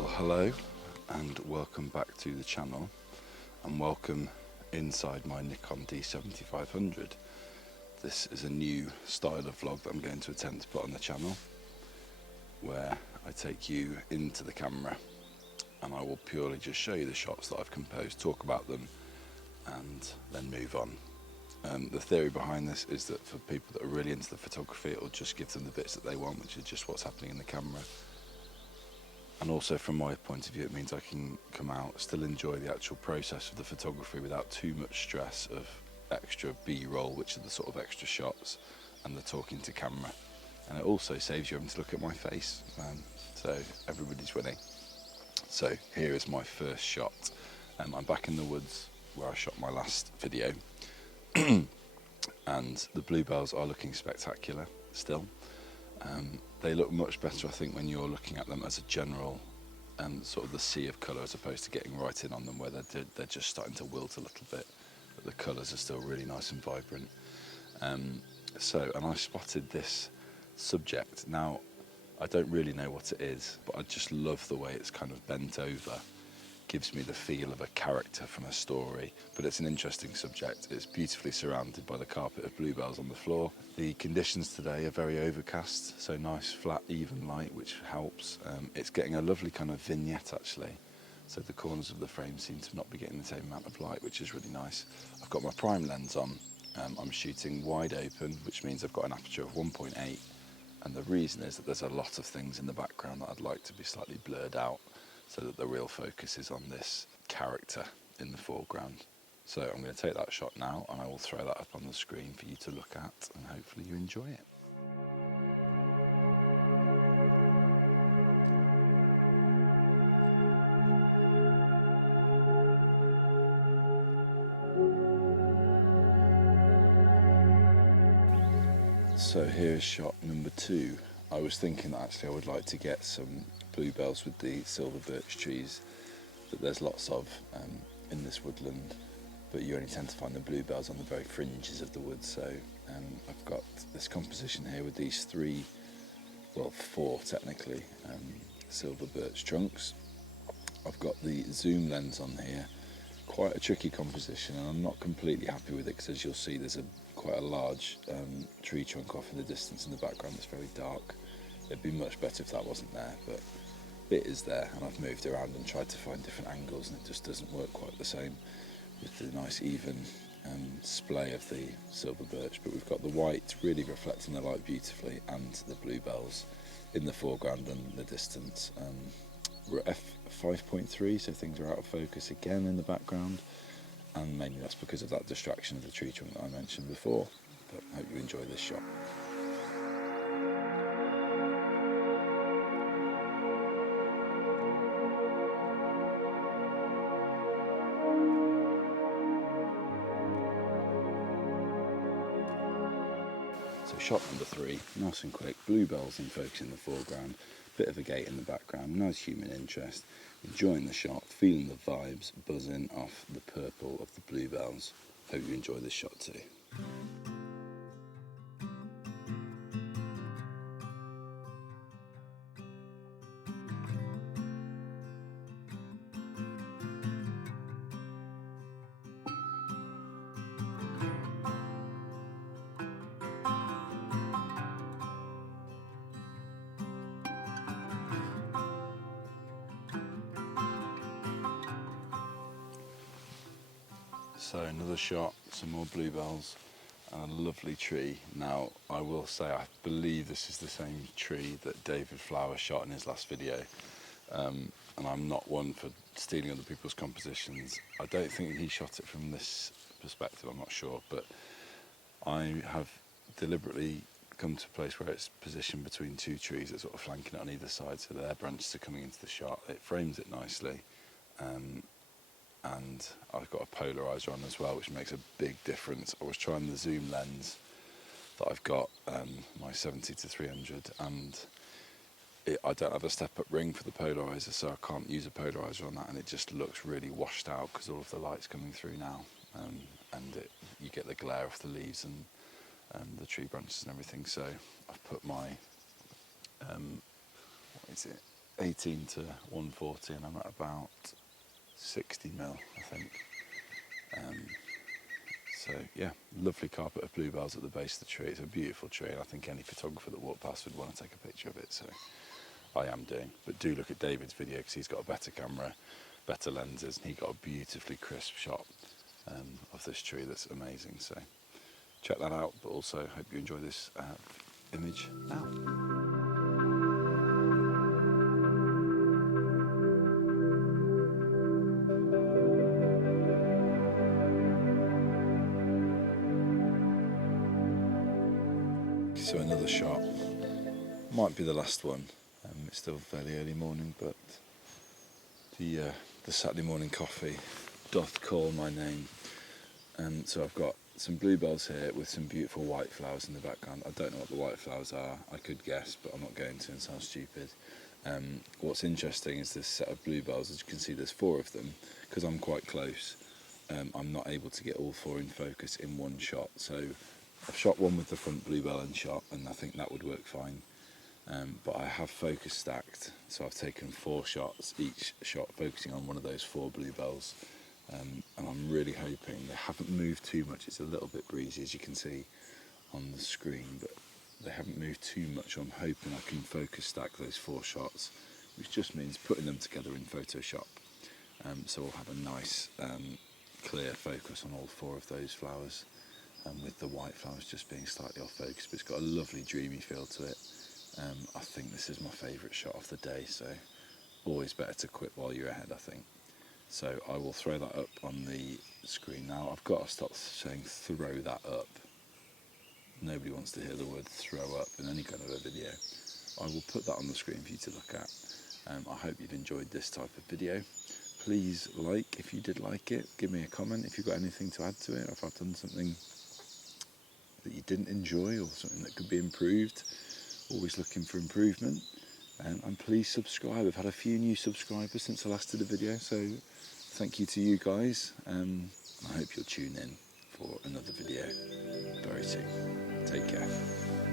Well, hello and welcome back to the channel, and welcome inside my Nikon D7500. This is a new style of vlog that I'm going to attempt to put on the channel, where I take you into the camera and I will purely just show you the shots that I've composed, talk about them and then move on. The theory behind this is that for people that are really into the photography, it'll just give them the bits that they want, which is just what's happening in the camera. And also from my point of view, it means I can come out, still enjoy the actual process of the photography without too much stress of extra B-roll, which are the sort of extra shots, and the talking to camera. And it also saves you having to look at my face, so everybody's winning. So here is my first shot. I'm back in the woods where I shot my last video. And the bluebells are looking spectacular still. They look much better, I think, when you're looking at them as a general sort of the sea of colour, as opposed to getting right in on them where they're just starting to wilt a little bit, but the colours are still really nice and vibrant. And I spotted this subject. Now, I don't really know what it is, but I just love the way it's kind of bent over. Gives me the feel of a character from a story, but it's an interesting subject. It's beautifully surrounded by the carpet of bluebells on the floor. The conditions today are very overcast, so nice flat even light, which helps. It's getting a lovely kind of vignette actually, so the corners of the frame seem to not be getting the same amount of light, which is really nice. I've got my prime lens on. I'm shooting wide open, which means I've got an aperture of 1.8, and the reason is that there's a lot of things in the background that I'd like to be slightly blurred out, so that the real focus is on this character in the foreground. So I'm going to take that shot now and I will throw that up on the screen for you to look at, and hopefully you enjoy it. So here's shot number 2. I was thinking that actually I would like to get some bluebells with the silver birch trees that there's lots of in this woodland, but you only tend to find the bluebells on the very fringes of the wood. So I've got this composition here with these 4 technically, silver birch trunks. I've got the zoom lens on here, quite a tricky composition, and I'm not completely happy with it because, as you'll see, there's quite a large tree trunk off in the distance in the background that's very dark. It'd be much better if that wasn't there, but it is there, and I've moved around and tried to find different angles, and it just doesn't work quite the same with the nice even splay of the silver birch. But we've got the white really reflecting the light beautifully, and the bluebells in the foreground and the distance. We're at f5.3, so things are out of focus again in the background, and mainly that's because of that distraction of the tree trunk that I mentioned before. But I hope you enjoy this shot. So shot number 3, nice and quick, bluebells in focus in the foreground, bit of a gate in the background, nice human interest, enjoying the shot, feeling the vibes buzzing off the purple of the bluebells. Hope you enjoy this shot too. So another shot, some more bluebells, and a lovely tree. Now, I will say, I believe this is the same tree that David Flower shot in his last video. And I'm not one for stealing other people's compositions. I don't think he shot it from this perspective, I'm not sure, but I have deliberately come to a place where it's positioned between 2 trees that sort of flanking it on either side, so their branches are coming into the shot. It frames it nicely. And I've got a polarizer on as well, which makes a big difference. I was trying the zoom lens that I've got, my 70-300, and I don't have a step-up ring for the polarizer, so I can't use a polarizer on that, and it just looks really washed out because all of the light's coming through now, and you get the glare off the leaves and the tree branches and everything. So I've put my 18 to 140 and I'm at about 60 mil, I think. So yeah, lovely carpet of bluebells at the base of the tree. It's a beautiful tree, and I think any photographer that walked past would want to take a picture of it, so I am doing. But do look at David's video, because he's got a better camera, better lenses, and he got a beautifully crisp shot of this tree that's amazing. So check that out, but also hope you enjoy this image now. So another shot, might be the last one. It's still fairly early morning, but the Saturday morning coffee doth call my name. So I've got some bluebells here with some beautiful white flowers in the background. I don't know what the white flowers are. I could guess, but I'm not going to, and sound stupid. What's interesting is this set of bluebells. As you can see, there's 4 of them. Because I'm quite close, I'm not able to get all 4 in focus in one shot. So I've shot one with the front bluebell and shot, and I think that would work fine. But I have focus stacked, so I've taken 4 shots, each shot focusing on one of those 4 bluebells. And I'm really hoping they haven't moved too much. It's a little bit breezy, as you can see on the screen, but they haven't moved too much. I'm hoping I can focus stack those 4 shots, which just means putting them together in Photoshop. So we'll have a nice clear focus on all 4 of those flowers, with the white flowers just being slightly off focus, but it's got a lovely dreamy feel to it. I think this is my favourite shot of the day, so always better to quit while you're ahead, I think. So I will throw that up on the screen now. I've got to stop saying throw that up. Nobody wants to hear the word throw up in any kind of a video. I will put that on the screen for you to look at. I hope you've enjoyed this type of video. Please like if you did like it. Give me a comment if you've got anything to add to it, or if I've done something that you didn't enjoy or something that could be improved. Always looking for improvement. And please subscribe. I've had a few new subscribers since I last did a video, so thank you to you guys. I hope you'll tune in for another video very soon. Take care.